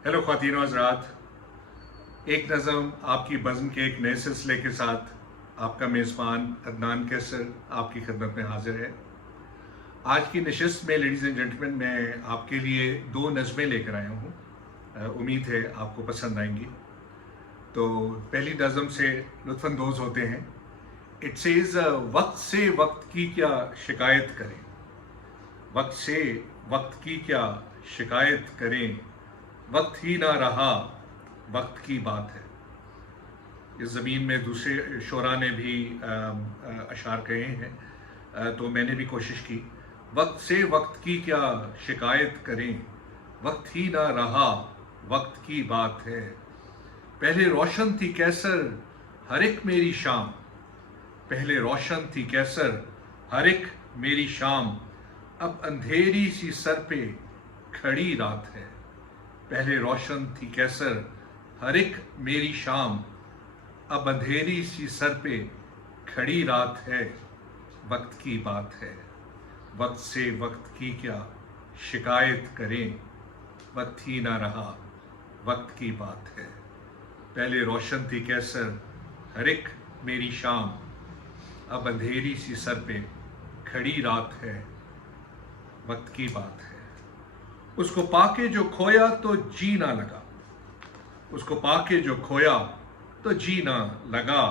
Hello ख्वातीन और हज़रात, एक नज़म आपकी बज़्म के एक नए सिलसिले के साथ आपका मेज़बान अदनान कैसर आपकी खिदमत में हाजिर है। आज की नशिस्त में लेडीज़ एंड जेंटलमैन मैं आपके लिए दो नज़में लेकर आया हूँ। उम्मीद है आपको पसंद आएंगी। तो पहली नज़म से लुत्फ़अंदोज़ होते हैं। इट सेज़, वक्त से वक्त की क्या शिकायत करें, वक्त से वक्त की क्या शिकायत करें, वक्त ही ना रहा वक्त की बात है। इस ज़मीन में दूसरे शोरा ने भी अशार कहे हैं, तो मैंने भी कोशिश की। वक्त से वक्त की क्या शिकायत करें, वक्त ही ना रहा वक्त की बात है। पहले रोशन थी कैसर हर एक मेरी शाम, पहले रोशन थी कैसर हर एक मेरी शाम, अब अंधेरी सी सर पे खड़ी रात है। पहले रोशन थी कैसर हर एक मेरी शाम, अब अंधेरी सी सर पे खड़ी रात है। वक्त की बात है, वक्त से वक्त की क्या शिकायत करें, वक्त ही ना रहा वक्त की बात है। पहले रोशन थी कैसर हर एक मेरी शाम, अब अंधेरी सी सर पे खड़ी रात है। वक्त की बात है। उसको पाके जो खोया तो जी ना लगा, उसको पाके जो खोया तो जी ना लगा,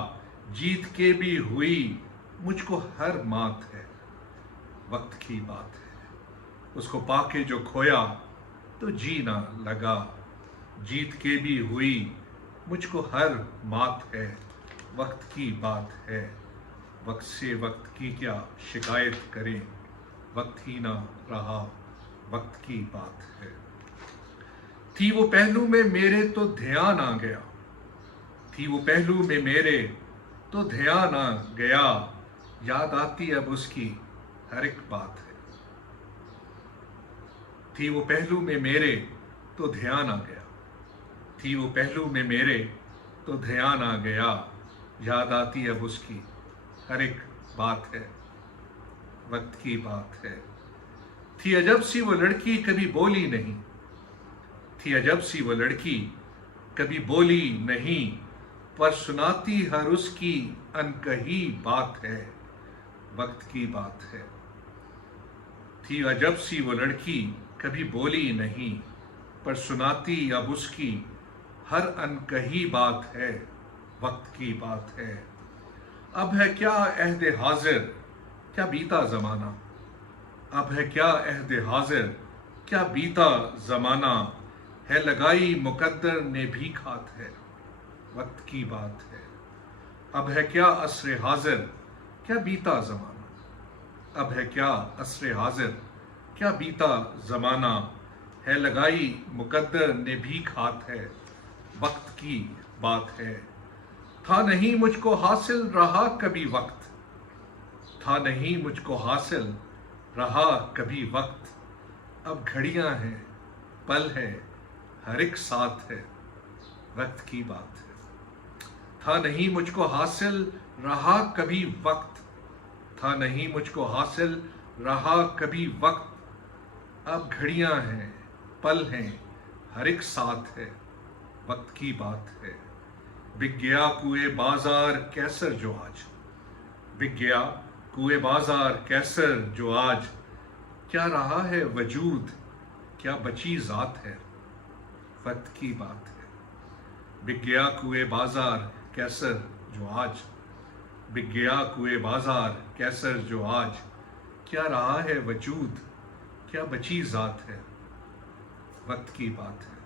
जीत के भी हुई मुझको हर मात है। वक्त की बात है। उसको पाके जो खोया तो जी ना लगा, जीत के भी हुई मुझको हर मात है। वक्त की बात है। वक्त से वक्त की क्या शिकायत करें, वक्त ही ना रहा वक्त की बात है। थी वो पहलू में मेरे तो ध्यान आ गया, थी वो पहलू में मेरे तो ध्यान आ गया, याद आती अब उसकी हर एक बात है। थी वो पहलू में मेरे तो ध्यान आ गया, थी वो पहलू में मेरे तो ध्यान आ गया, याद आती अब उसकी हर एक बात है। वक्त की बात है। थी अजब सी वो लड़की कभी बोली नहीं, थी अजब सी वो लड़की कभी बोली नहीं, पर सुनाती हर उसकी अनकही बात है। वक्त की बात है। थी अजब सी वो लड़की कभी बोली नहीं, पर सुनाती अब उसकी हर अनकही बात है। वक्त की बात है। अब है क्या अहद हाजिर, क्या बीता ज़माना, अब है क्या अहद हाजिर, क्या बीता ज़माना, है लगाई मुकद्दर ने भी खात है। वक्त की बात है। अब है क्या असरे हाजिर, क्या बीता ज़माना, अब है क्या असरे हाजिर, क्या बीता ज़माना, है लगाई मुकद्दर ने भी खात है। वक्त की बात है। था नहीं मुझको हासिल रहा कभी वक्त, था नहीं मुझको हासिल रहा कभी वक्त, अब घड़ियां हैं पल है हर एक साथ है। वक्त की बात है। था नहीं मुझको हासिल रहा कभी वक्त, था नहीं मुझको हासिल रहा कभी वक्त, अब घड़ियां हैं पल हैं हर एक साथ है। वक्त की बात है। बिक गया कुए बाजार कैसर जो आज, बिक गया कुए बाजार कैसर जो आज, क्या रहा है वजूद क्या बची जात है। वक्त की बात है। बिक गया कुए बाजार कैसर जो आज, बिक गया कुए बाजार कैसर जो आज, क्या रहा है वजूद क्या बची जात है। वक्त की बात है।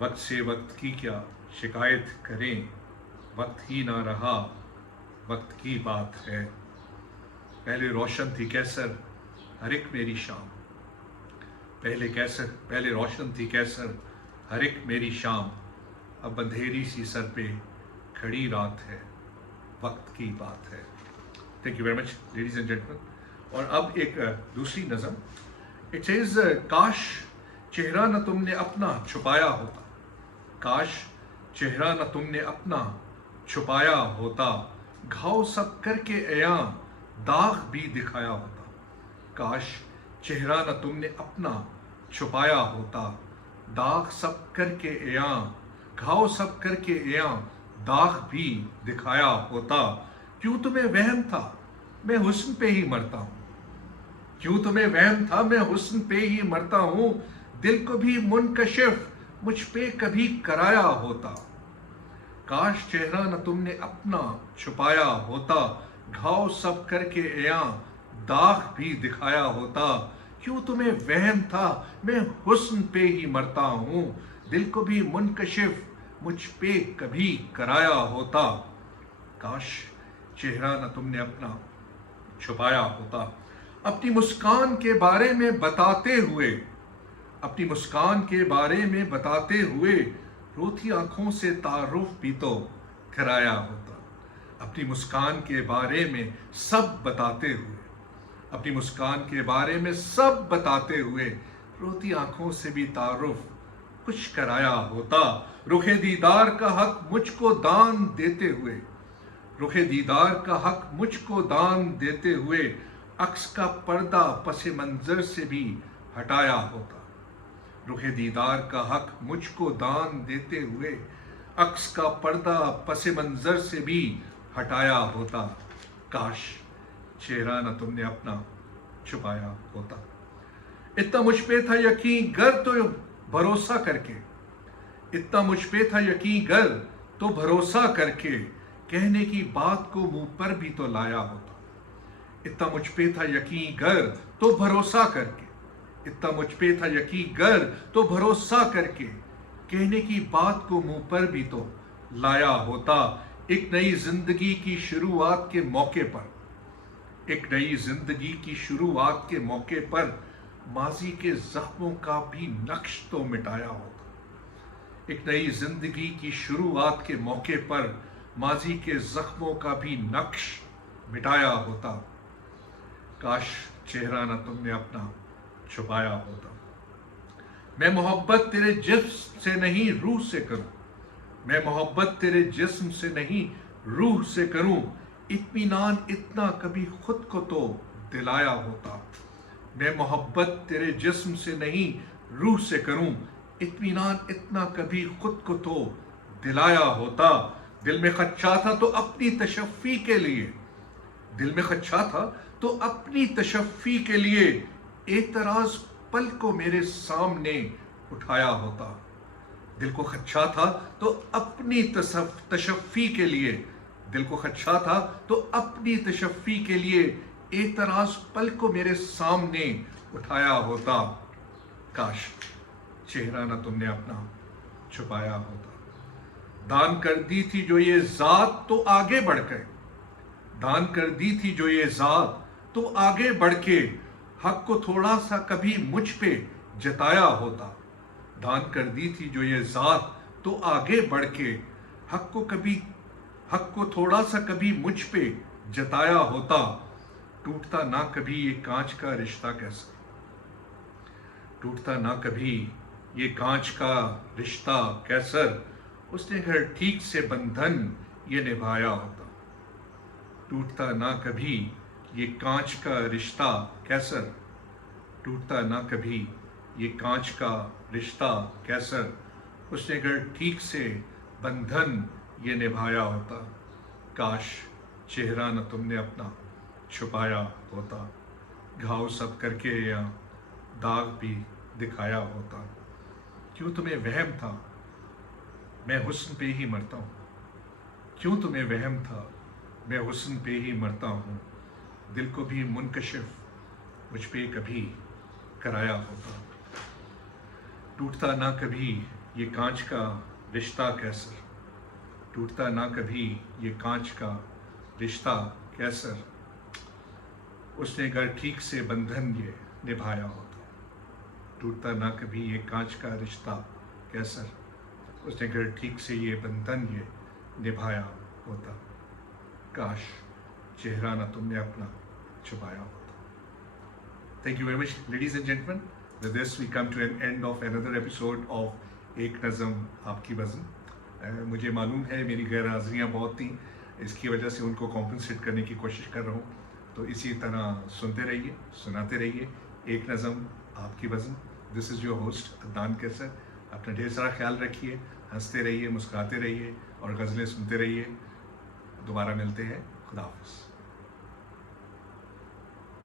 वक्त से वक्त की क्या शिकायत करें, वक्त ही ना रहा वक्त की बात है। पहले रोशन थी कैसर हर एक मेरी शाम, पहले रोशन थी कैसर हर एक मेरी शाम, अब अंधेरी सी सर पे खड़ी रात है। वक्त की बात है। Thank you very much ladies and gentleman. और अब एक दूसरी नज़म। इट सेज, काश चेहरा न तुमने अपना छुपाया होता, काश चेहरा न तुमने अपना छुपाया होता, घाव सब करके अयां दाग भी दिखाया होता। काश चेहरा न तुमने अपना छुपाया होता, दाग सब करके एयां, घाव सब करके एयां, दाग भी दिखाया होता। क्यों तुम्हें वहम था मैं हुस्न पे ही मरता हूँ, क्यों तुम्हें वहम था मैं हुस्न पे ही मरता हूँ, दिल को भी मुनकशिफ मुझ पे कभी कराया होता। काश चेहरा न तुमने अपना छुपाया होता, घाव सब करके एयां, दाग भी दिखाया होता। क्यों तुम्हें वहम था मैं हुस्न पे ही मरता हूँ, दिल को भी मुनकशिफ मुझ पे कभी कराया होता। काश चेहरा न तुमने अपना छुपाया होता। अपनी मुस्कान के बारे में बताते हुए, अपनी मुस्कान के बारे में बताते हुए, रोती आंखों से तारुफ भी तो कराया होता। अपनी मुस्कान के बारे में सब बताते हुए, अपनी मुस्कान के बारे में सब बताते हुए, रोती आंखों से भी तारुफ कुछ कराया होता। रुखे दीदार का हक मुझको दान देते हुए, रुखे दीदार का हक मुझको दान देते हुए, अक्स का पर्दा पसे मंजर से भी हटाया होता। रुखे दीदार का हक मुझको दान देते हुए, अक्स का पर्दा पसे मंजर से भी हटाया होता। काश चेहरा न तुमने अपना छुपाया होता। इतना मुझ पे था यकीन गर तो भरोसा करके, इतना मुझ पे था यकीन गर तो भरोसा करके, कहने की बात को मुंह पर भी तो लाया होता। इतना मुझ पे था यकीन गर तो भरोसा करके, इतना मुझ पे था यकीन गर तो भरोसा करके, कहने की बात को मुंह पर भी तो लाया होता। एक नई जिंदगी की शुरुआत के मौके पर, एक नई जिंदगी की शुरुआत के मौके पर, माजी के जख्मों का भी नक्श तो मिटाया होता। एक नई जिंदगी की शुरुआत के मौके पर, माजी के जख्मों का भी नक्श मिटाया होता। काश चेहरा न तुमने अपना छुपाया होता। मैं मोहब्बत तेरे जिस्म से नहीं रूह से करूं, मैं मोहब्बत तेरे जिस्म से नहीं रूह से करूं, इत्मीनान इतना कभी खुद को तो दिलाया होता। मैं मोहब्बत तेरे जिस्म से नहीं रूह से करूं, इत्मीनान इतना कभी खुद को तो दिलाया होता। दिल में खदशा था तो अपनी तशफ़ी के लिए, दिल में खदशा था तो अपनी तशफ़ी के लिए, एतराज पल को मेरे सामने उठाया होता। दिल को खदशा था तो अपनी तशफ़ी के लिए, दिल को खदशा था तो अपनी तशफ़ी के लिए, एतराज पल को मेरे सामने उठाया होता। काश चेहरा न तुमने अपना छुपाया होता। दान कर दी थी जो ये ज़ात तो आगे बढ़ गए, दान कर दी थी जो ये ज़ात तो आगे बढ़ के, हक को थोड़ा सा कभी मुझ पे जताया होता। दान कर दी थी जो ये ज़ात तो आगे बढ़ के, हक को थोड़ा सा कभी मुझ पे जताया होता। टूटता ना कभी ये कांच का रिश्ता कैसे, टूटता ना कभी ये कांच का रिश्ता कैसर, उसने घर ठीक से बंधन ये निभाया होता। टूटता ना कभी ये कांच का रिश्ता कैसर, टूटता ना कभी ये कांच का रिश्ता कैसर, उसने अगर ठीक से बंधन ये निभाया होता। काश चेहरा न तुमने अपना छुपाया होता, घाव सब करके या दाग भी दिखाया होता। क्यों तुम्हें वहम था मैं हुस्न पे ही मरता हूँ, क्यों तुम्हें वहम था मैं हुस्न पे ही मरता हूँ, दिल को भी मुनकशिफ मुझ पे कभी कराया होता। टूटता ना कभी ये कांच का रिश्ता कैसर, टूटता ना कभी ये कांच का रिश्ता कैसर, उसने अगर ठीक से बंधन ये निभाया होता। टूटता ना कभी ये कांच का रिश्ता कैसर, उसने अगर ठीक से ये बंधन ये निभाया होता। काश चेहरा ना तुमने अपना छुपाया होता। Thank you very much, ladies and gentlemen. With this, we come to an end of another episode of एक नज़म आपकी बज़म। मुझे मालूम है मेरी गैर हाज़िरियाँ बहुत थी, इसकी वजह से उनको कॉम्पनसेट करने की कोशिश कर रहा हूँ। तो इसी तरह सुनते रहिए, सुनाते रहिए एक नज़म आपकी बज़म। This is your host Adnan Kaiser. اپنا ڈھیر سارا خیال رکھیے، ہنستے رہیے، مسکراتے رہیے اور غزلیں سنتے رہیے. دوبارہ ملتے ہیں. خدا حافظ.